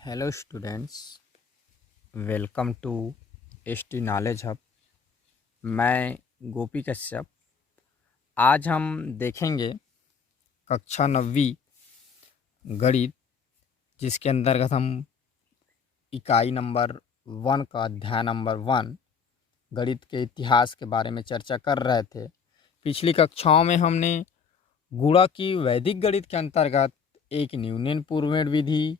Hello students, welcome to ST knowledge hub. मैं गोपी कश्यप। आज हम देखेंगे कक्षा 9वीं गणित, जिसके अंतर्गत हम इकाई नंबर 1 का अध्याय नंबर 1 गणित के इतिहास के बारे में चर्चा कर रहे थे। पिछली कक्षाओं में हमने गुणा की वैदिक गणित के अंतर्गत एक न्यूनन पूर्वेण विधि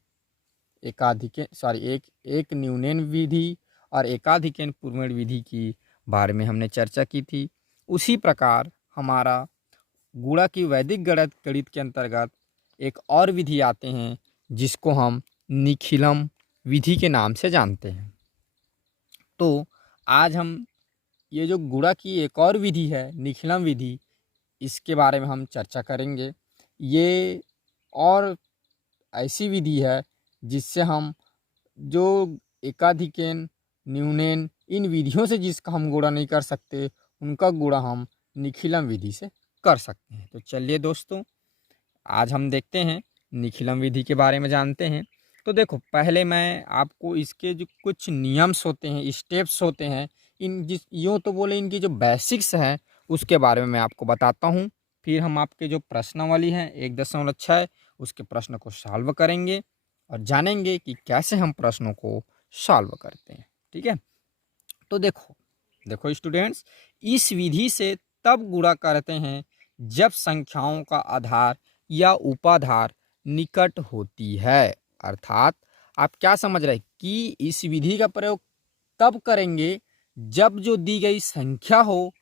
एक न्यूनन विधि और एकाधिकन पूर्वेण विधि की बारे में हमने चर्चा की थी। उसी प्रकार हमारा गुणा की वैदिक गणित के अंतर्गत एक और विधि आते हैं जिसको हम निखिलम विधि के नाम से जानते हैं। तो आज हम ये जो गुणा की एक और विधि है निखिलम विधि, इसके बारे में हम चर्चा करेंगे। ये और ऐसी विधि है जिससे हम जो एकाधिकन न्यूनन इन विधियों से जिसका हम गुणा नहीं कर सकते उनका गुणा हम निखिलम विधि से कर सकते हैं। तो चलिए दोस्तों, आज हम देखते हैं निखिलम विधि के बारे में जानते हैं। तो देखो, पहले मैं आपको इसके जो कुछ नियम्स होते हैं, स्टेप्स होते हैं, इन जिस यूँ तो बोले इनकी जो बेसिक्स हैं उसके बारे में मैं आपको बताता हूँ। फिर हम आपके जो प्रश्नावली हैं 1.6 उसके प्रश्न को सॉल्व करेंगे और जानेंगे कि कैसे हम प्रश्नों को सॉल्व करते हैं। ठीक है, तो देखो देखो स्टूडेंट्स, इस विधि से तब गुणा करते हैं जब संख्याओं का आधार या उपाधार निकट होती है। अर्थात आप क्या समझ रहे हैं कि इस विधि का प्रयोग तब करेंगे जब जो दी गई संख्या हो,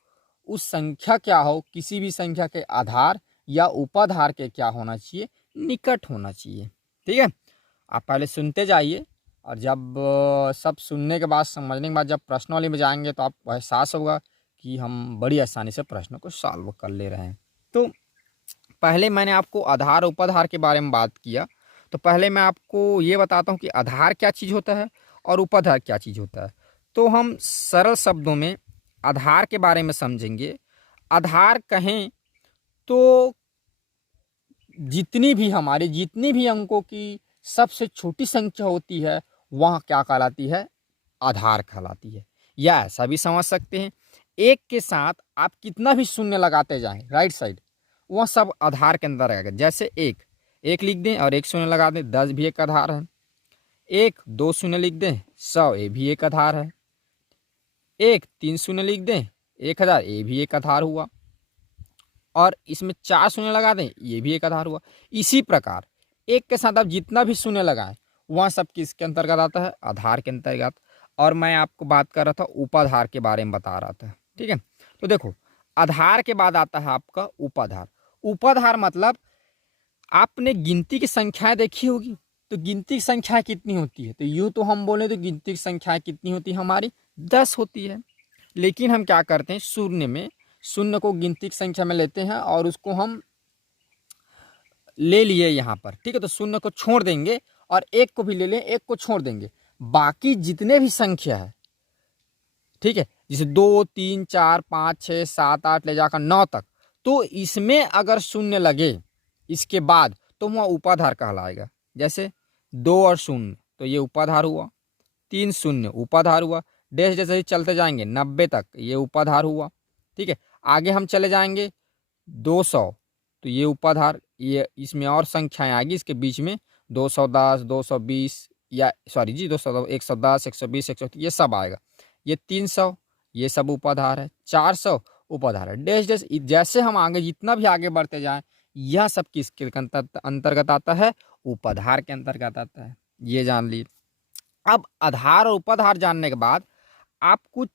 उस संख्या क्या हो, किसी भी संख्या के आधार या उपाधार के क्या होना चाहिए, निकट होना चाहिए। ठीक है, आप पहले सुनते जाइए और जब सब सुनने के बाद, समझने के बाद जब प्रश्नावली में जाएंगे तो आपको एहसास होगा कि हम बड़ी आसानी से प्रश्नों को सॉल्व कर ले रहे हैं। तो पहले मैंने आपको आधार उपाधार के बारे में बात किया, तो पहले मैं आपको ये बताता हूँ कि आधार क्या चीज़ होता है और उपाधार क्या चीज़ होता है। तो हम सरल शब्दों में आधार के बारे में समझेंगे। आधार कहें तो जितनी भी अंकों की सबसे छोटी संख्या होती है वह क्या कहलाती है, आधार कहलाती है। या ऐसा भी समझ सकते हैं, एक के साथ आप कितना भी शून्य लगाते जाएं राइट साइड, वह सब आधार के अंदर आएगा। जैसे एक लिख दें और एक शून्य लगा दें, 10 भी एक आधार है। एक 2 शून्य लिख दें, 100 ये भी एक आधार है। एक 3 शून्य लिख दें, 1000 ये भी एक आधार हुआ। और इसमें 4 शून्य लगा दें, ये भी एक आधार हुआ। इसी प्रकार एक के साथ आप जितना भी शून्य लगाएं वह सब किसके अंतर्गत आता है, आधार के अंतर्गत। और मैं आपको बात कर रहा था उपाधार के बारे में बता रहा था। ठीक है, तो देखो, आधार के बाद आता है आपका उपाधार। उपाधार मतलब आपने गिनती की संख्याएं देखी होगी, तो गिनती की संख्या कितनी होती है, तो यूं तो हम बोले तो गिनती की संख्याएं कितनी होती है हमारी, 10 होती है। लेकिन हम क्या करते हैं, शून्य को गिनती की संख्या में लेते हैं और उसको हम ले लिए यहाँ पर। ठीक है, तो शून्य को छोड़ देंगे और एक को भी ले लें, एक को छोड़ देंगे। बाकी जितने भी संख्या है, ठीक है, जैसे 2 3 4 5 6 7 8 ले जाकर 9 तक, तो इसमें अगर शून्य लगे इसके बाद तो वह उपाधार कहलाएगा। जैसे 2 और 0 तो ये उपाधार हुआ, 3 शून्य उपाधार हुआ। डैश जैसे ही चलते जाएंगे 90 तक, ये उपाधार हुआ। ठीक है, आगे हम चले जाएंगे 200, तो ये उपाधार, ये इसमें और संख्याएं आएगी इसके बीच में, 210 220 या सॉरी जी 200 110 120 130 ये सब आएगा। ये 300 ये सब उपाधार है, 400 उपाधार है। डैश डैश जैसे हम आगे जितना भी आगे बढ़ते जाएं, यह सब किसके अंतर्गत आता है, उपाधार के अंतर्गत आता है। ये जान ली। अब आधार और उपाधार जानने के बाद आप कुछ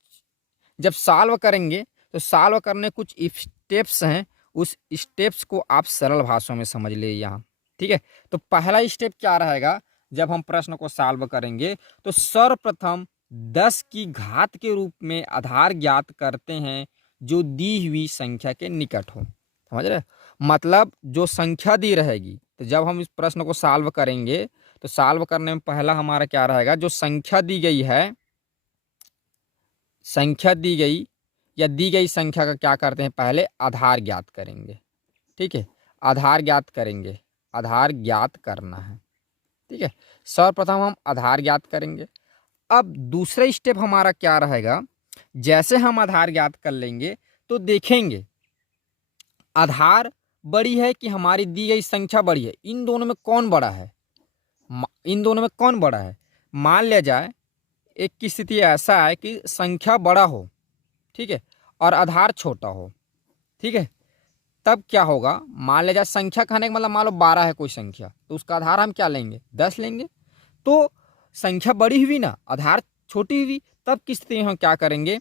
जब सॉल्व करेंगे तो सॉल्व करने कुछ स्टेप्स हैं, उस स्टेप्स को आप सरल भाषा में समझ ले यहाँ। ठीक है, तो पहला स्टेप क्या रहेगा, जब हम प्रश्न को सॉल्व करेंगे तो सर्वप्रथम 10 की घात के रूप में आधार ज्ञात करते हैं जो दी हुई संख्या के निकट हो। समझ रहे, मतलब जो संख्या दी रहेगी, तो जब हम इस प्रश्न को सॉल्व करेंगे तो सॉल्व करने में पहला हमारा क्या रहेगा, जो संख्या दी गई है, संख्या दी गई या दी गई संख्या का क्या करते हैं, पहले आधार ज्ञात करेंगे। ठीक है, आधार ज्ञात करेंगे, आधार ज्ञात करना है। ठीक है। सर्वप्रथम हम आधार ज्ञात करेंगे। अब दूसरा स्टेप हमारा क्या रहेगा, जैसे हम आधार ज्ञात कर लेंगे तो देखेंगे आधार बड़ी है कि हमारी दी गई संख्या बड़ी है, इन दोनों में कौन बड़ा है, इन दोनों में कौन बड़ा है। मान लिया जाए एक की स्थिति ऐसा है कि संख्या बड़ा हो, ठीक है, और आधार छोटा हो, ठीक है। तब क्या होगा, मान लिया जाए संख्या कहने का मतलब मान लो 12 है कोई संख्या, तो उसका आधार हम क्या लेंगे, 10 लेंगे। तो संख्या बड़ी हुई ना, आधार छोटी हुई, तब की स्थिति में हम क्या करेंगे,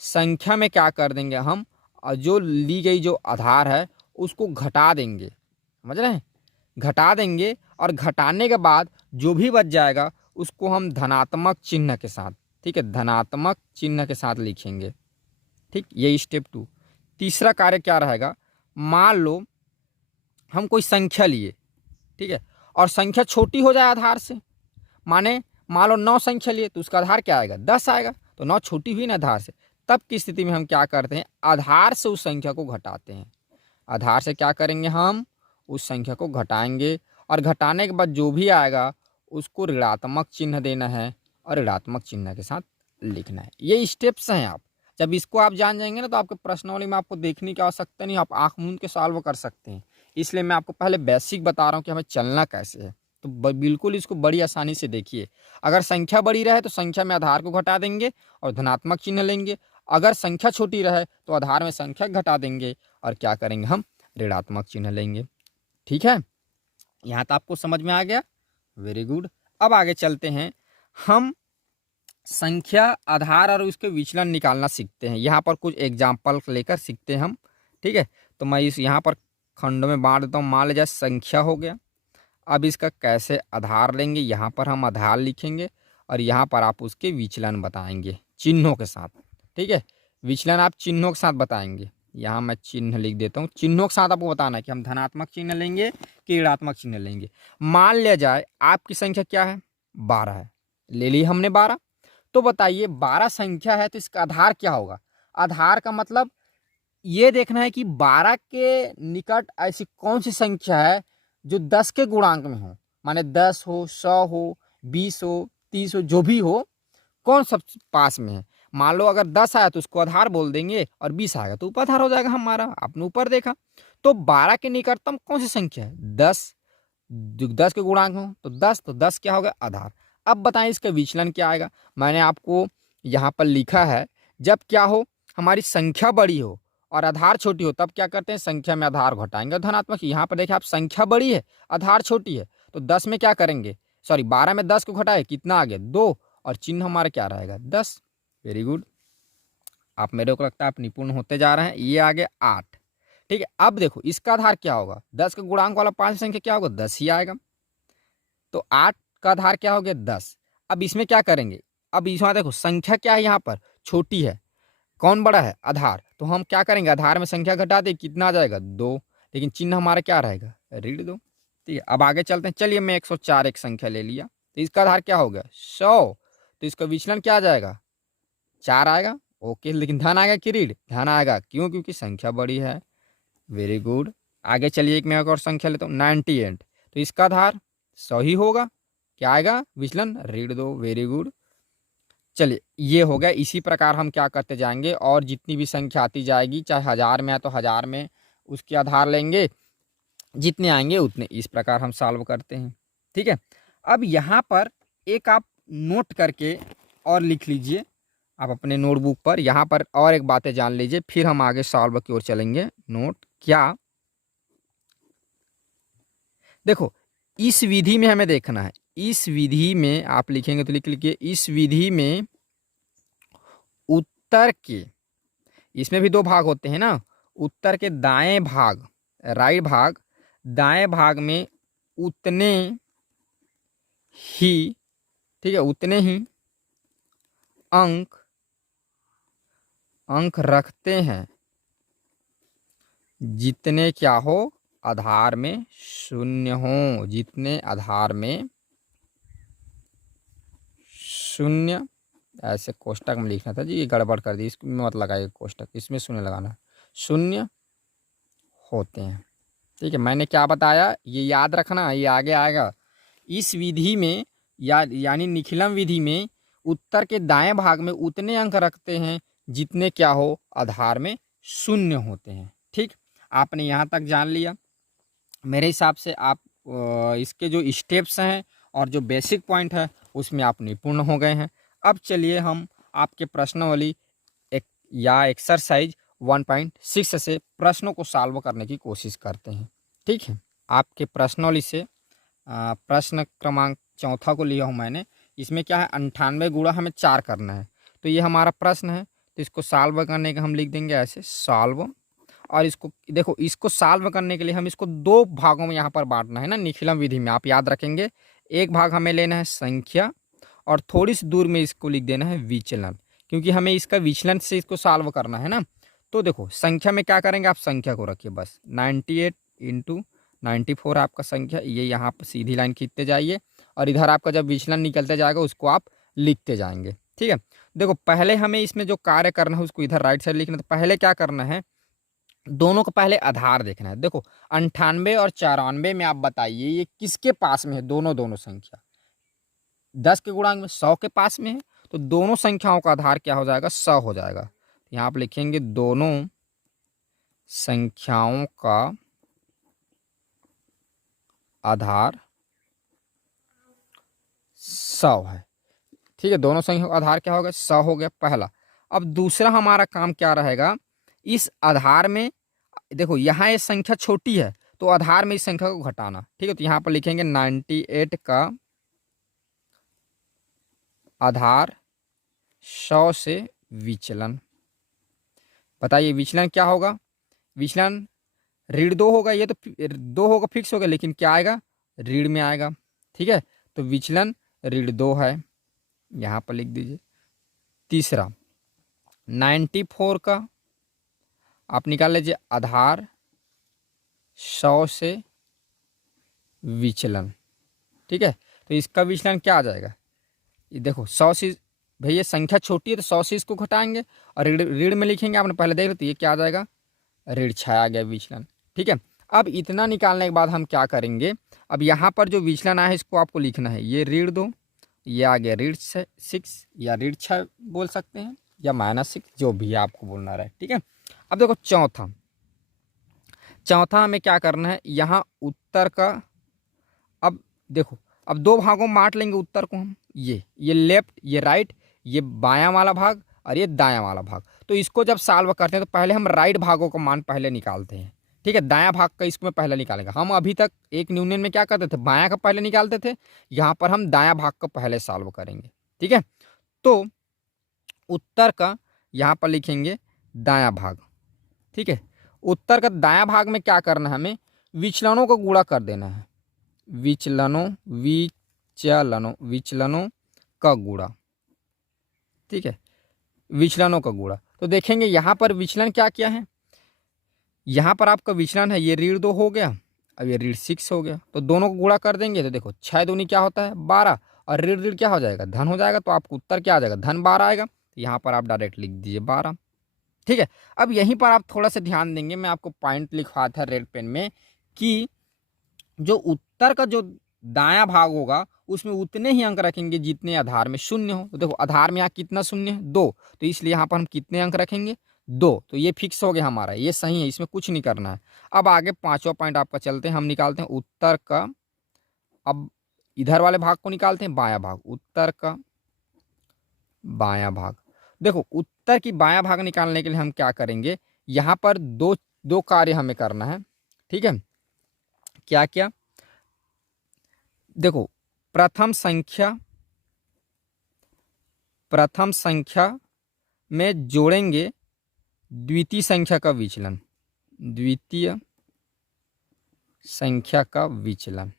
संख्या में क्या कर देंगे हम, जो ली गई जो आधार है उसको घटा देंगे, समझ रहे हैं, घटा देंगे। और घटाने के बाद जो भी बच जाएगा उसको हम धनात्मक चिन्ह के साथ, ठीक है, धनात्मक चिन्ह के साथ लिखेंगे, ठीक। यही स्टेप 2। तीसरा कार्य क्या रहेगा, मान लो हम कोई संख्या लिए, ठीक है, और संख्या छोटी हो जाए आधार से, माने मान लो 9 संख्या लिए तो उसका आधार क्या आएगा, 10 आएगा, तो 9 छोटी हुई ना आधार से। तब की स्थिति में हम क्या करते हैं, आधार से उस संख्या को घटाते हैं। आधार से क्या करेंगे, हम उस संख्या को घटाएंगे, और घटाने के बाद जो भी आएगा उसको ऋणात्मक चिन्ह देना है और ऋणात्मक चिन्ह के साथ लिखना है। ये स्टेप्स हैं। आप जब इसको आप जान जाएंगे ना तो आपके प्रश्नावली में आपको देखने की आवश्यकता नहीं, आप आँख मूंद के सॉल्व कर सकते हैं। इसलिए मैं आपको पहले बेसिक बता रहा हूँ कि हमें चलना कैसे है। तो बिल्कुल इसको बड़ी आसानी से देखिए। अगर संख्या बड़ी रहे तो संख्या में आधार को घटा देंगे और धनात्मक चिन्ह लेंगे। अगर संख्या छोटी रहे तो आधार में संख्या घटा देंगे और क्या करेंगे, हम ऋणात्मक चिन्ह लेंगे। ठीक है, यहाँ तक आपको समझ में आ गया, वेरी गुड। अब आगे चलते हैं, हम संख्या, आधार और उसके विचलन निकालना सीखते हैं। यहाँ पर कुछ एग्जाम्पल लेकर सीखते हैं हम, ठीक है। तो मैं इस यहाँ पर खंडों में बांट देता हूँ। मान लीजिए संख्या हो गया, अब इसका कैसे आधार लेंगे, यहाँ पर हम आधार लिखेंगे और यहाँ पर आप उसके विचलन बताएंगे चिन्हों के साथ, ठीक है। विचलन आप चिन्हों के साथ बताएंगे। यहाँ मैं चिन्ह लिख देता हूँ, चिन्हों के साथ आपको बताना है कि हम धनात्मक चिन्ह लेंगे कि ऋणात्मक चिन्ह लेंगे। मान लिया जाए आपकी संख्या क्या है, 12 है, ले ली हमने 12। तो बताइए 12 संख्या है तो इसका आधार क्या होगा। आधार का मतलब ये देखना है कि 12 के निकट ऐसी कौन सी संख्या है जो 10 के गुणांक में हो, माने 10 हो, 100 हो, 20 हो, 30 हो, जो भी हो, कौन सब पास में है। मान लो अगर 10 आया तो उसको आधार बोल देंगे और 20 आएगा तो उपआधार हो जाएगा हमारा। आपने ऊपर देखा तो 12 के निकटतम कौन सी संख्या है, 10, जो 10 के गुणांक में हो तो 10, तो 10 क्या होगा, आधार। अब बताएं इसका विचलन क्या आएगा। मैंने आपको यहाँ पर लिखा है, जब क्या हो, हमारी संख्या बड़ी हो और आधार छोटी हो तब क्या करते हैं, संख्या में आधार घटाएंगे धनात्मक। यहाँ पर देखिए आप, संख्या बड़ी है आधार छोटी है तो 10 में क्या करेंगे, सॉरी 12 में 10 को घटाए, कितना आ गया, 2, और चिन्ह हमारा क्या रहेगा, 10। वेरी गुड, आप मेरे को लगता है आप निपुण होते जा रहे हैं। ये आ गया 8, ठीक है। अब देखो इसका आधार क्या होगा, 10 का गुणांक वाला 5 संख्या क्या होगा, 10 ही आएगा। तो 8 का आधार क्या हो गया, 10। अब इसमें क्या करेंगे, अब इसमें देखो संख्या क्या है, यहाँ पर छोटी है, कौन बड़ा है, आधार। तो हम क्या करेंगे, आधार में संख्या घटा दे, कितना आ जाएगा, 2, लेकिन चिन्ह हमारा क्या रहेगा, ऋण 2। ठीक है, अब आगे चलते हैं। चलिए मैं 104 एक संख्या ले लिया तो इसका आधार क्या हो गया, 100, तो इसका विचलन क्या आ जाएगा, 4 आएगा। ओके, लेकिन धन आएगा कि ऋण, धन आएगा, क्यों, क्योंकि संख्या बड़ी है। वेरी गुड, आगे चलिए एक मैं एक और संख्या लेता हूँ 98, तो इसका आधार 100 ही होगा, क्या आएगा, विचलन ऋण 2। वेरी गुड, चलिए ये हो गया। इसी प्रकार हम क्या करते जाएंगे, और जितनी भी संख्या आती जाएगी, चाहे 1000 में है तो 1000 में उसके आधार लेंगे, जितने आएंगे उतने। इस प्रकार हम सॉल्व करते हैं, ठीक है। अब यहाँ पर एक आप नोट करके और लिख लीजिए आप अपने नोटबुक पर, यहाँ पर और एक बातें जान लीजिए, फिर हम आगे सॉल्व की ओर चलेंगे। नोट क्या, देखो इस विधि में हमें देखना है, इस विधि में आप लिखेंगे तो लिख लीजिए, इस विधि में उत्तर के, इसमें भी 2 भाग होते हैं ना, उत्तर के दाएं भाग, राइट भाग, दाएं भाग में उतने ही, ठीक है, उतने ही अंक रखते हैं जितने क्या हो, आधार में 0 हो, जितने आधार में 0, ऐसे कोष्टक में लिखना था जी, ये गड़बड़ कर दी, इसमें मत लगाइए कोष्टक, इसमें 0 लगाना, 0 होते हैं। ठीक है, मैंने क्या बताया ये याद रखना, ये आगे आएगा इस विधि में यानी निखिलम विधि में उत्तर के दाएं भाग में उतने अंक रखते हैं जितने क्या हो, आधार में शून्य होते हैं। ठीक, आपने यहाँ तक जान लिया। मेरे हिसाब से आप इसके जो स्टेप्स हैं और जो बेसिक पॉइंट है उसमें आप निपुण हो गए हैं। अब चलिए हम आपके प्रश्नावली या एक्सरसाइज 1.6 से प्रश्नों को सॉल्व करने की कोशिश करते हैं। ठीक है, आपके प्रश्नावली से प्रश्न क्रमांक 4 को लिया हूँ मैंने। इसमें क्या है, 98 गुणा हमें 4 करना है। तो ये हमारा प्रश्न है, तो इसको सॉल्व करने का हम लिख देंगे ऐसे सॉल्व। और इसको देखो, इसको सॉल्व करने के लिए हम इसको 2 भागों में यहाँ पर बांटना है ना, निखिलम विधि में। आप याद रखेंगे, एक भाग हमें लेना है संख्या और थोड़ी सी दूर में इसको लिख देना है विचलन, क्योंकि हमें इसका विचलन से इसको सॉल्व करना है ना। तो देखो, संख्या में क्या करेंगे, आप संख्या को रखिए बस। 98 इंटू 94 आपका संख्या, ये यहाँ पर सीधी लाइन खींचते जाइए और इधर आपका जब विचलन निकलते जाएगा उसको आप लिखते जाएंगे। ठीक है, देखो पहले हमें इसमें जो कार्य करना है उसको इधर राइट साइड लिखना है। तो पहले क्या करना है, दोनों का पहले आधार देखना है। देखो 98 और 94 में आप बताइए ये किसके पास में है, दोनों संख्या 10 के गुणांक में 100 के पास में है। तो दोनों संख्याओं का आधार क्या हो जाएगा, 100 हो जाएगा। यहाँ आप लिखेंगे दोनों संख्याओं का आधार 100 है। ठीक है, दोनों संख्याओं का आधार क्या होगा, 100 हो गया पहला। अब दूसरा हमारा काम क्या रहेगा, इस आधार में देखो यहाँ ये संख्या छोटी है तो आधार में इस संख्या को घटाना। ठीक है, तो यहाँ पर लिखेंगे 98 का आधार 100 से विचलन। बताइए विचलन क्या होगा, विचलन ऋण 2 होगा। ये तो 2 होगा फिक्स होगा, लेकिन क्या आएगा, ऋण में आएगा। ठीक है, तो विचलन ऋण 2 है, यहाँ पर लिख दीजिए। तीसरा 94 का आप निकाल लीजिए आधार 100 से विचलन। ठीक है, तो इसका विचलन क्या आ जाएगा, ये देखो 100 से, भैया संख्या छोटी है तो 100 से इसको घटाएंगे और ऋण में लिखेंगे। आपने पहले देख लो, तो ये क्या आ जाएगा, ऋण 6 आ गया विचलन। ठीक है, अब इतना निकालने के बाद हम क्या करेंगे, अब यहाँ पर जो विचलन आया है इसको आपको लिखना है, ये ऋण 2, ये आ गया ऋण 6 या ऋण 6 बोल सकते हैं या -6, जो भी आपको बोलना रहे। ठीक है, अब देखो चौथा हमें क्या करना है, यहाँ उत्तर का, अब देखो अब 2 भागों में बांट लेंगे उत्तर को हम, ये लेफ्ट, ये राइट, ये बायां वाला भाग और ये दायां वाला भाग। तो इसको जब सॉल्व करते हैं तो पहले हम राइट भागों का मान पहले निकालते हैं। ठीक है, दायां भाग का इसमें पहले निकालेंगे। हम अभी तक एक न्यूनन में क्या करते थे, बायां का पहले निकालते थे, यहाँ पर हम दायां भाग का पहले सॉल्व करेंगे। ठीक है, तो उत्तर का यहाँ पर लिखेंगे दायां भाग। ठीक है, उत्तर का दायां भाग में क्या करना है, हमें विचलनों को गुणा कर देना है, विचलनों का गुणा। ठीक है, विचलनों का गुणा। तो देखेंगे यहाँ पर विचलन क्या क्या है, यहाँ पर आपका विचलन है ये ऋण 2 हो गया, अब ये ऋण 6 हो गया। तो दोनों को गुणा कर देंगे तो देखो 6 दूनी क्या होता है 12, और ऋण ऋण क्या हो जाएगा, धन हो जाएगा। तो आपको उत्तर क्या आ जाएगा, धन 12 आएगा। तो यहाँ पर आप डायरेक्ट लिख दीजिए 12। ठीक है, अब यहीं पर आप थोड़ा सा ध्यान देंगे, मैं आपको पॉइंट लिखवा था रेड पेन में कि जो उत्तर का जो दायां भाग होगा उसमें उतने ही अंक रखेंगे जितने आधार में शून्य हो। तो देखो आधार में यहाँ कितना शून्य है, 2, तो इसलिए यहाँ पर हम कितने अंक रखेंगे, 2। तो ये फिक्स हो गया हमारा, ये सही है, इसमें कुछ नहीं करना है। अब आगे 5वां पॉइंट आपका चलते हैं, हम निकालते हैं उत्तर का, अब इधर वाले भाग को निकालते हैं बायां भाग, उत्तर का बायां भाग। देखो उत्तर की बायां भाग निकालने के लिए हम क्या करेंगे, यहाँ पर दो कार्य हमें करना है। ठीक है, क्या क्या, देखो प्रथम संख्या में जोड़ेंगे द्वितीय संख्या का विचलन, द्वितीय संख्या का विचलन।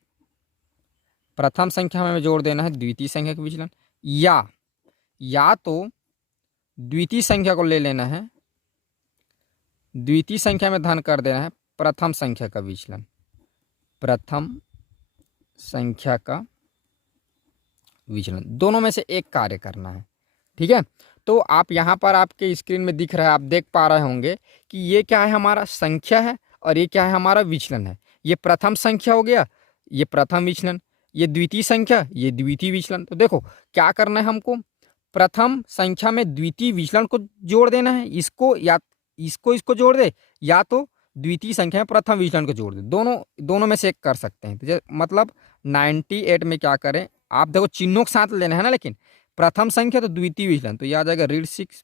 प्रथम संख्या में जोड़ देना है द्वितीय संख्या का विचलन, या तो द्वितीय संख्या को ले लेना है, द्वितीय संख्या में धन कर देना है प्रथम संख्या का विचलन, प्रथम संख्या का विचलन। दोनों में से एक कार्य करना है। ठीक है, तो आप यहाँ पर आपके स्क्रीन में दिख रहा है, आप देख पा रहे होंगे कि ये क्या है, हमारा संख्या है और ये क्या है, हमारा विचलन है। ये प्रथम संख्या हो गया, ये प्रथम विचलन, ये द्वितीय संख्या, ये द्वितीय विचलन। तो देखो क्या करना है हमको, प्रथम संख्या में द्वितीय विचलन को जोड़ देना है, इसको या इसको जोड़ दे, या तो द्वितीय संख्या में प्रथम विचलन को जोड़ दे, दोनों में से एक कर सकते हैं। तो मतलब 98 में क्या करें, आप देखो चिन्हों के साथ लेना है ना, लेकिन प्रथम संख्या तो द्वितीय विचलन, तो यह आ जाएगा ऋण 6,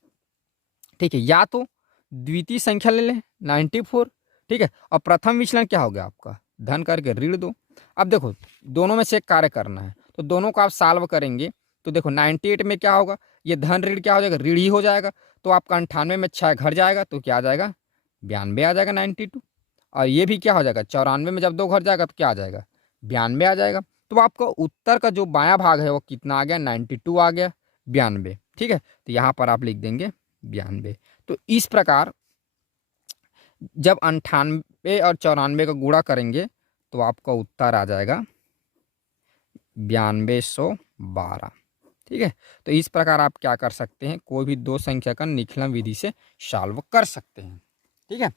ठीक है। या तो द्वितीय संख्या ले लें 94, ठीक है, और प्रथम विचलन क्या हो गया आपका धन करके ऋण 2। अब देखो दोनों में से एक कार्य करना है, तो दोनों को आप सॉल्व करेंगे तो देखो 98 में क्या होगा, ये धन ऋण क्या हो जाएगा, ऋण ही हो जाएगा। तो आपका 98 में 6 घट जाएगा तो क्या आ जाएगा, 92 आ जाएगा 92। और ये भी क्या हो जाएगा, 94 में जब 2 घट जाएगा तो क्या आ जाएगा, 92 आ जाएगा। तो आपका उत्तर का जो बायां भाग है वो कितना आ गया, 92 आ गया, 92, ठीक है। तो यहाँ पर आप लिख देंगे 92। तो इस प्रकार जब 98 और 94 का गुणा करेंगे तो आपका उत्तर आ जाएगा 9212, ठीक है। तो इस प्रकार आप क्या कर सकते हैं, कोई भी दो संख्या का निखलन विधि से सॉल्व कर सकते हैं, ठीक है।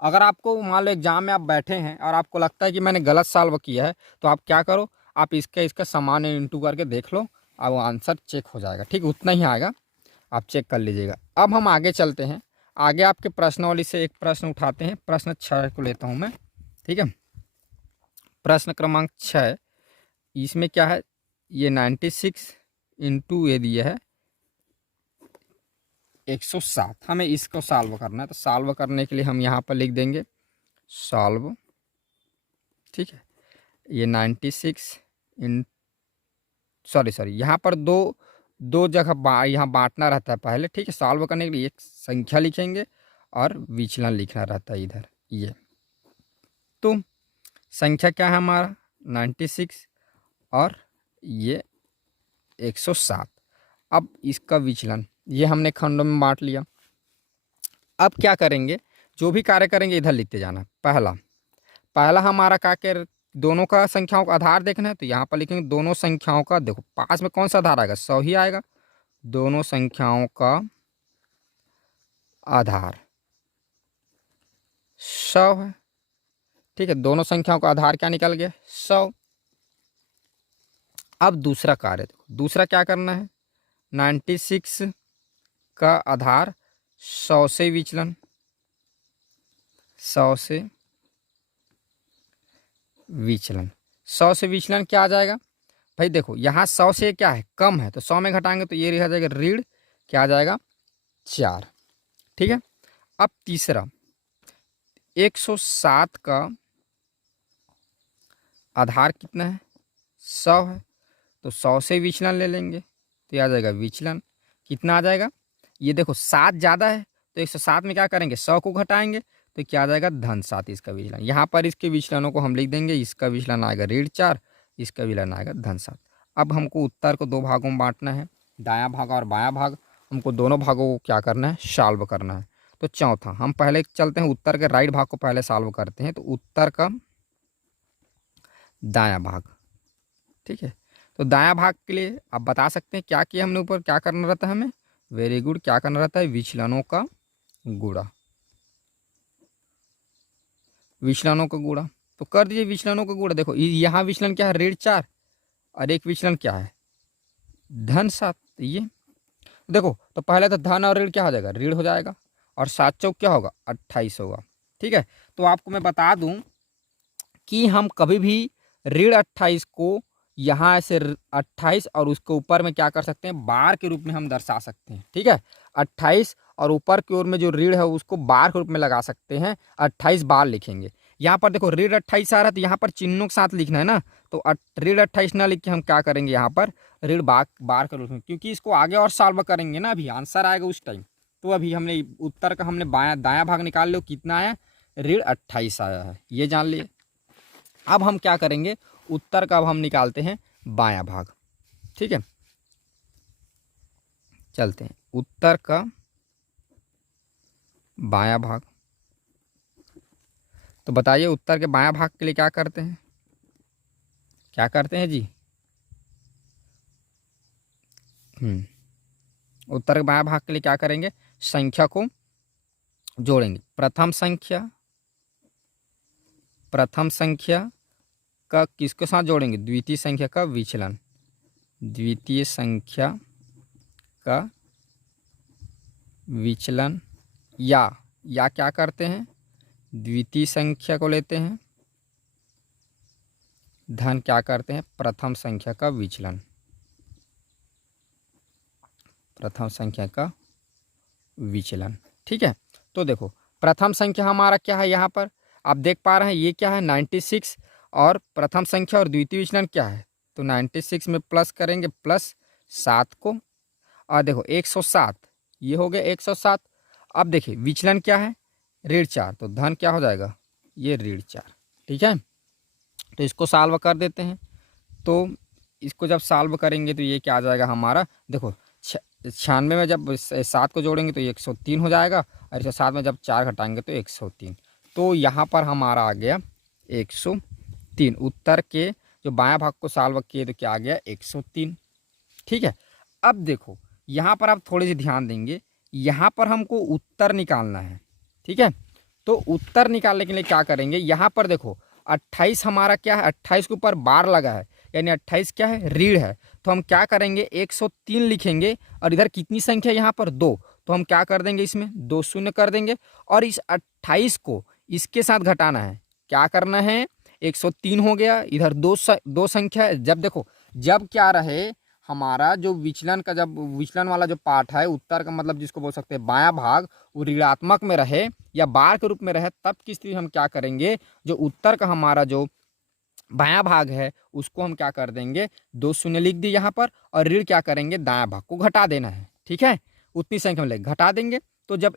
अगर आपको मान लो एग्जाम में आप बैठे हैं और आपको लगता है कि मैंने गलत सॉल्व किया है, तो आप क्या करो, आप इसका सामान्य इंटू करके देख लो, अब आंसर चेक हो जाएगा, ठीक, उतना ही आएगा, आप चेक कर लीजिएगा। अब हम आगे चलते हैं, आगे आपके प्रश्नावली से एक प्रश्न उठाते हैं, प्रश्न 6 को लेता हूं मैं, ठीक है। प्रश्न क्रमांक 6, इसमें क्या है, ये 96 इंटू ये दिया है 107, हमें इसको सॉल्व करना है। तो सॉल्व करने के लिए हम यहाँ पर लिख देंगे सॉल्व, ठीक है। ये 96 इन सॉरी यहाँ पर दो जगह यहाँ बांटना रहता है पहले, ठीक है। सॉल्व करने के लिए एक संख्या लिखेंगे और विचलन लिखना रहता है इधर, ये तो संख्या क्या है हमारा 96 और ये 107। अब इसका विचलन ये हमने खंडों में बांट लिया। अब क्या करेंगे, जो भी कार्य करेंगे इधर लिखते जाना। पहला हमारा क्या कर, दोनों का संख्याओं का आधार देखना है, तो यहाँ पर लिखेंगे दोनों संख्याओं का, देखो पास में कौन सा आधार आएगा, 100 ही आएगा, दोनों संख्याओं का आधार 100 है, ठीक है। दोनों संख्याओं का आधार क्या निकल गया, 100। अब दूसरा कार्य देखो, दूसरा क्या करना है, 96 का आधार 100 से विचलन, 100 से विचलन क्या आ जाएगा भाई, देखो यहाँ 100 से क्या है, कम है, तो 100 में घटाएंगे तो ये रह जाएगा ऋण क्या आ जाएगा 4, ठीक है। अब तीसरा 107 का आधार कितना है, 100 है, तो 100 से विचलन ले लेंगे तो ये आ जाएगा विचलन कितना आ जाएगा, ये देखो 7 ज़्यादा है तो 107 में क्या करेंगे, 100 को घटाएंगे तो क्या आ जाएगा धन 7, इसका विचलन। यहाँ पर इसके विचलनों को हम लिख देंगे, इसका विचलन आएगा ऋण 4, इसका विचलन आएगा धन 7। अब हमको उत्तर को 2 भागों में बांटना है, दायां भाग और बायां भाग, हमको दोनों भागों को क्या करना है, सॉल्व करना है। तो चौथा हम पहले चलते हैं, उत्तर के राइट भाग को पहले सॉल्व करते हैं, तो उत्तर का दायां भाग, ठीक है। तो दायां भाग के लिए आप बता सकते हैं क्या किया हमने, ऊपर क्या करना रहता है हमें, वेरी गुड, क्या करना रहता है, विचलनों का गुणा, विचलनों का गुणा। तो कर दीजिए विचलनों का गुणा। देखो यहाँ विचलन क्या है, ऋण 4 और एक विचलन क्या है धन 7। ये देखो तो पहले तो धन और ऋण क्या हो जाएगा, ऋण हो जाएगा, और 7 चौक क्या होगा 28 होगा, ठीक है। तो आपको मैं बता दूं कि हम कभी भी ऋण 28 को यहाँ से 28 और उसके ऊपर में क्या कर सकते हैं, बार के रूप में हम दर्शा सकते हैं, ठीक है। 28 और ऊपर की ओर में जो ऋण है उसको बार के रूप में लगा सकते हैं, 28 बार लिखेंगे। यहाँ पर देखो ऋण 28 आ रहा है तो यहाँ पर चिन्हों के साथ लिखना है ना, तो ऋण 28 ना लिख के हम क्या करेंगे, यहाँ पर ऋण बार के रूप में, क्योंकि इसको आगे और सॉल्व करेंगे ना, अभी आंसर आएगा उस टाइम। तो अभी हमने उत्तर का हमने दायां भाग निकाल लो, कितना आया, ऋण 28 आया है, ये जान लिए। अब हम क्या करेंगे, उत्तर का अब हम निकालते हैं बायां भाग, ठीक है। चलते हैं उत्तर का बायां भाग। तो बताइए उत्तर के बायां भाग के लिए क्या करते हैं, क्या करते हैं जी, उत्तर के बायां भाग के लिए क्या करेंगे, संख्या को जोड़ेंगे, प्रथम संख्या का किसके साथ जोड़ेंगे, द्वितीय संख्या का विचलन, द्वितीय संख्या का विचलन, या क्या करते हैं, द्वितीय संख्या को लेते हैं, धन क्या करते हैं, प्रथम संख्या का विचलन, प्रथम संख्या का विचलन। ठीक है, तो देखो प्रथम संख्या हमारा क्या है, यहाँ पर आप देख पा रहे हैं ये क्या है 96, और प्रथम संख्या और द्वितीय विचलन क्या है, तो 96 में प्लस करेंगे प्लस 7 को, और देखो 107, ये हो गया 107। अब देखिए विचलन क्या है, ऋण 4, तो धन क्या हो जाएगा, ये ऋण 4। ठीक है, तो इसको सॉल्व कर देते हैं। तो इसको जब सॉल्व करेंगे तो ये क्या आ जाएगा हमारा, देखो 96 में जब 7 को जोड़ेंगे तो 103 हो जाएगा, और 107 में जब 4 घटाएंगे तो 103। तो यहाँ पर हमारा आ गया 103। उत्तर के जो बायां भाग को सॉल्व किए तो क्या आ गया 103। ठीक है, अब देखो यहाँ पर आप थोड़ी सी ध्यान देंगे, यहाँ पर हमको उत्तर निकालना है। ठीक है, तो उत्तर निकालने के लिए क्या करेंगे, यहाँ पर देखो 28 हमारा क्या है, 28 के ऊपर बार लगा है, यानी 28 क्या है, ऋण है। तो हम क्या करेंगे 103 लिखेंगे, और इधर कितनी संख्या यहाँ पर 2, तो हम क्या कर देंगे इसमें 2 शून्य कर देंगे, और इस 28 को इसके साथ घटाना है। क्या करना है, 103 हो गया, इधर दो संख्या है। जब देखो जब क्या रहे हमारा जो विचलन का, जब विचलन वाला जो पार्ट है उत्तर का मतलब जिसको बोल सकते हैं बायां भाग, वो ऋणात्मक में रहे या बार के रूप में रहे, तब की स्थिति हम क्या करेंगे, जो उत्तर का हमारा जो बायां भाग है उसको हम क्या कर देंगे 2 शून्य लिख दिए यहाँ पर, और ऋण क्या करेंगे दायां भाग को घटा देना है। ठीक है, उतनी संख्या में ले घटा देंगे। तो जब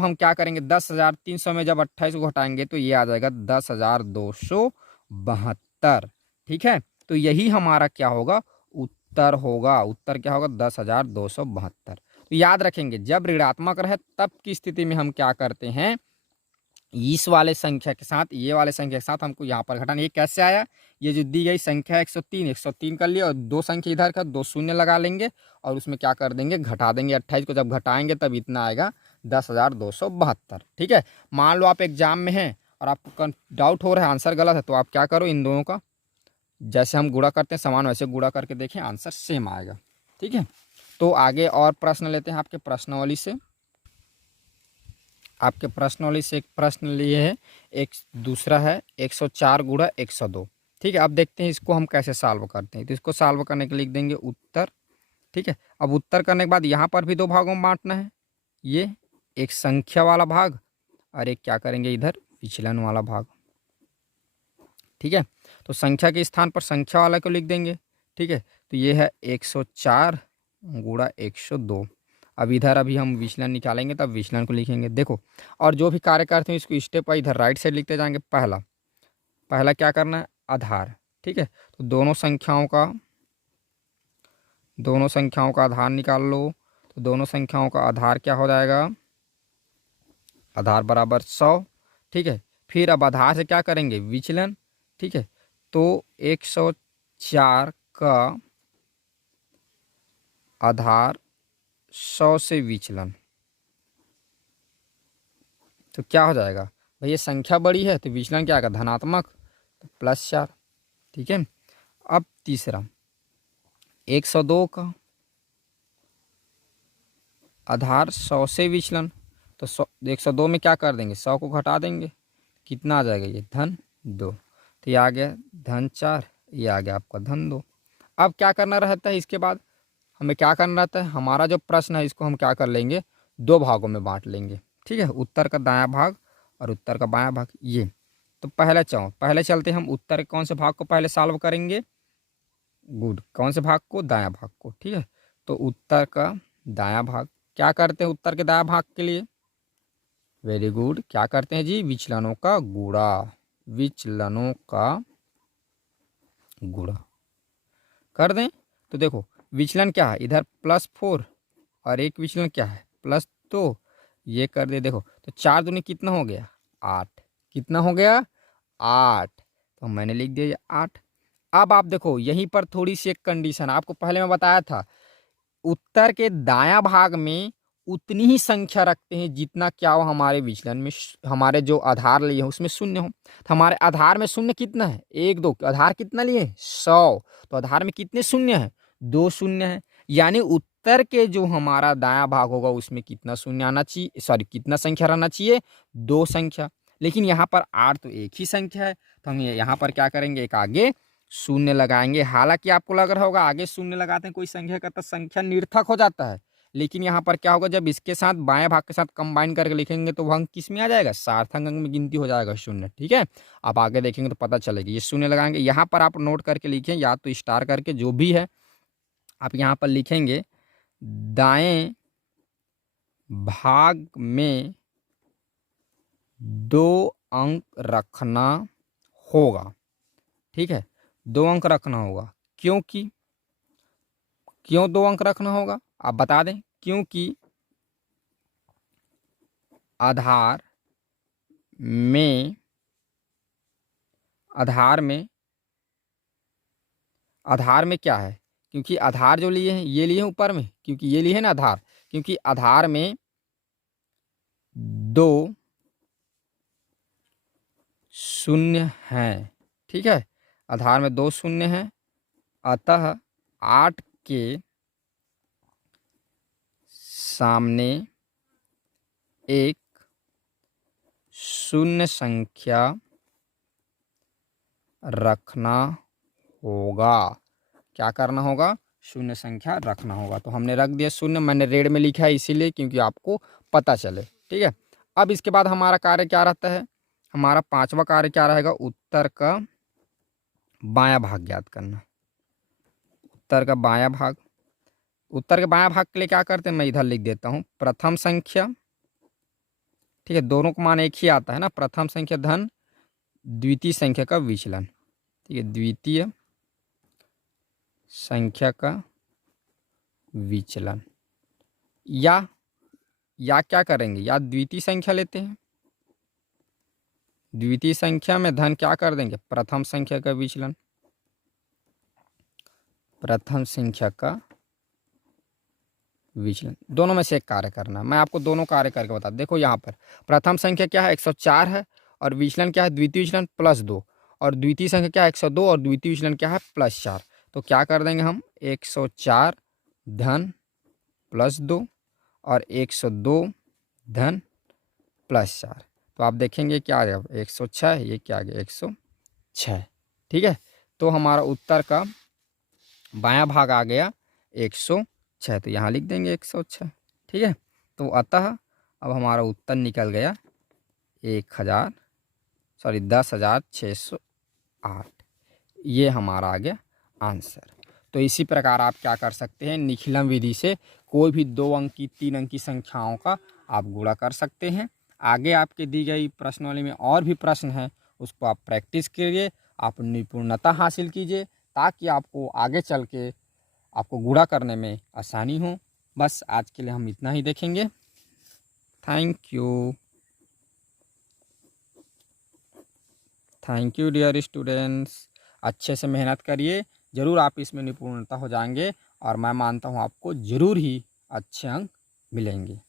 हम क्या करेंगे 10,300 में जब 28 को घटाएंगे तो ये आ जाएगा 10,272। ठीक है, तो यही हमारा क्या होगा, उत्तर होगा। उत्तर क्या होगा 10,272। तो याद रखेंगे जब ऋणात्मक रहे तब की स्थिति में हम क्या करते हैं, इस वाले संख्या के साथ ये वाले संख्या के साथ हमको यहाँ पर घटाना। ये कैसे आया, ये जो दी गई संख्या 103 कर लिया, और 2 संख्या इधर का 2 शून्य लगा लेंगे, और उसमें क्या कर देंगे घटा देंगे। 28 को जब घटाएंगे तब इतना आएगा 10,272। ठीक है, मान लो आप एग्जाम में हैं और आपको डाउट हो रहा है आंसर गलत है, तो आप क्या करो, इन दोनों का जैसे हम गुणा करते हैं समान वैसे गुणा करके देखें, आंसर सेम आएगा। ठीक है, तो आगे और प्रश्न लेते हैं आपके प्रश्नावली से। आपके प्रश्नावली से एक प्रश्न लिए है, एक दूसरा है 104 गुणा 102। ठीक है, अब देखते हैं इसको हम कैसे सॉल्व करते हैं। तो इसको सॉल्व करने के लिए लिख देंगे उत्तर। ठीक है, अब उत्तर करने के बाद यहाँ पर भी 2 भागों में बांटना है, ये एक संख्या वाला भाग और एक क्या करेंगे इधर विचलन वाला भाग। ठीक है, तो संख्या के स्थान पर संख्या वाला को लिख देंगे। ठीक है, तो ये है 104 गुणा 102। अब इधर अभी हम विचलन निकालेंगे तब विचलन को लिखेंगे। देखो, और जो भी कार्य करते हैं इसको स्टेप वाइज इधर राइट साइड लिखते जाएंगे। पहला क्या करना है, आधार। ठीक है, तो दोनों संख्याओं का आधार निकाल लो। तो दोनों संख्याओं का आधार क्या हो जाएगा, आधार बराबर 100। ठीक है, फिर अब आधार से क्या करेंगे विचलन। ठीक है, तो 104 का आधार 100 से विचलन, तो क्या हो जाएगा भाई, ये संख्या बड़ी है तो विचलन क्या आएगा धनात्मक, तो +4। ठीक है, अब तीसरा 102 का आधार 100 से विचलन, तो 102 में क्या कर देंगे 100 को घटा देंगे, कितना आ जाएगा ये -2। तो ये आ गया -4, ये आ गया आपका -2। अब क्या करना रहता है, इसके बाद हमें क्या करना रहता है, हमारा जो प्रश्न है इसको हम क्या कर लेंगे 2 भागों में बांट लेंगे। ठीक है, उत्तर का दायां भाग और उत्तर का बायां भाग। ये तो पहले चलते हम उत्तर के कौन से भाग को पहले सॉल्व करेंगे, गुड, कौन से भाग को, दायां भाग को। ठीक है, तो उत्तर का दायां भाग क्या करते हैं, उत्तर के दायां भाग के लिए वेरी गुड, क्या करते हैं जी, विचलनों का गुणा, विचलनों का गुणा कर दें। तो देखो विचलन क्या है, इधर +4 और एक विचलन क्या है +2, ये कर दे। देखो तो 4 दूनी कितना हो गया 8, कितना हो गया 8, तो मैंने लिख दिया 8। अब आप देखो यहीं पर थोड़ी सी एक कंडीशन आपको पहले मैं बताया था, उत्तर के दायां भाग में उतनी ही संख्या रखते हैं जितना क्या हो हमारे विचलन में हमारे जो आधार लिए हैं उसमें शून्य हो। तो हमारे आधार में शून्य कितना है, 1 2, आधार कितना लिए 100, तो आधार में कितने शून्य हैं, 2 शून्य है। यानी उत्तर के जो हमारा दायां भाग होगा उसमें कितना शून्य आना चाहिए, सॉरी कितना संख्या रहना चाहिए, 2 संख्या। लेकिन यहाँ पर 8 तो एक ही संख्या है, तो हम यहाँ पर क्या करेंगे, एक आगे शून्य लगाएंगे। हालांकि आपको लग रहा होगा आगे शून्य लगाते हैं कोई संख्या का तो संख्या निरर्थक हो जाता है, लेकिन यहाँ पर क्या होगा, जब इसके साथ बाएं भाग के साथ कंबाइन करके लिखेंगे तो वह अंक किस में आ जाएगा, सार्थक अंक में गिनती हो जाएगा शून्य। ठीक है, आप आगे देखेंगे तो पता चलेगी। ये शून्य लगाएंगे, यहाँ पर आप नोट करके लिखें, या तो स्टार करके जो भी है आप यहाँ पर लिखेंगे, दाएं भाग में 2 अंक रखना होगा। ठीक है, 2 अंक रखना होगा। क्यों 2 अंक रखना होगा आप बता दें। क्योंकि आधार में क्या है, क्योंकि आधार जो लिए हैं ये लिए हैं ऊपर में, क्योंकि ये लिए हैं ना आधार, क्योंकि आधार में 2 शून्य हैं। ठीक है, आधार में 2 शून्य हैं, अतः 8 के सामने एक शून्य संख्या रखना होगा। क्या करना होगा, शून्य संख्या रखना होगा। तो हमने रख दिया शून्य, मैंने रेड में लिखा है इसीलिए क्योंकि आपको पता चले। ठीक है, अब इसके बाद हमारा कार्य क्या रहता है, हमारा 5वां कार्य क्या रहेगा, उत्तर का बायां भाग ज्ञात करना। उत्तर का बायां भाग, उत्तर के बायां भाग के लिए क्या करते हैं, मैं इधर लिख देता हूँ, प्रथम संख्या। ठीक है, दोनों को मान एक ही आता है ना, प्रथम संख्या धन द्वितीय संख्या का विचलन। ठीक है, द्वितीय संख्या का विचलन, या क्या करेंगे, या द्वितीय संख्या लेते हैं, द्वितीय संख्या में धन क्या कर देंगे, प्रथम संख्या का विचलन, प्रथम संख्या का विचलन। दोनों में से एक कार्य करना, मैं आपको दोनों कार्य करके बता। देखो यहाँ पर प्रथम संख्या क्या है 104 है, और विचलन क्या है द्वितीय विचलन +2, और द्वितीय संख्या क्या है 102, और द्वितीय विचलन क्या है +4। तो क्या कर देंगे हम, 104 धन +2 और 102 धन +4। तो आप देखेंगे क्या आ गया, 106, ये क्या आ गया 106। ठीक है, तो हमारा उत्तर का बायां भाग आ गया 106, तो यहाँ लिख देंगे 106। ठीक है, तो अतः अब हमारा उत्तर निकल गया 10,608। ये हमारा आ गया आंसर। तो इसी प्रकार आप क्या कर सकते हैं, निखिलम विधि से कोई भी 2 अंक की 3 अंक की संख्याओं का आप गुणा कर सकते हैं। आगे आपके दी गई प्रश्नावली में और भी प्रश्न हैं, उसको आप प्रैक्टिस करिए, आप निपुणता हासिल कीजिए, ताकि आपको आगे चल के आपको गुणा करने में आसानी हो। बस आज के लिए हम इतना ही देखेंगे। Thank you dear students. अच्छे से मेहनत करिए, ज़रूर आप इसमें निपुणता हो जाएंगे, और मैं मानता हूँ आपको ज़रूर ही अच्छे अंक मिलेंगे।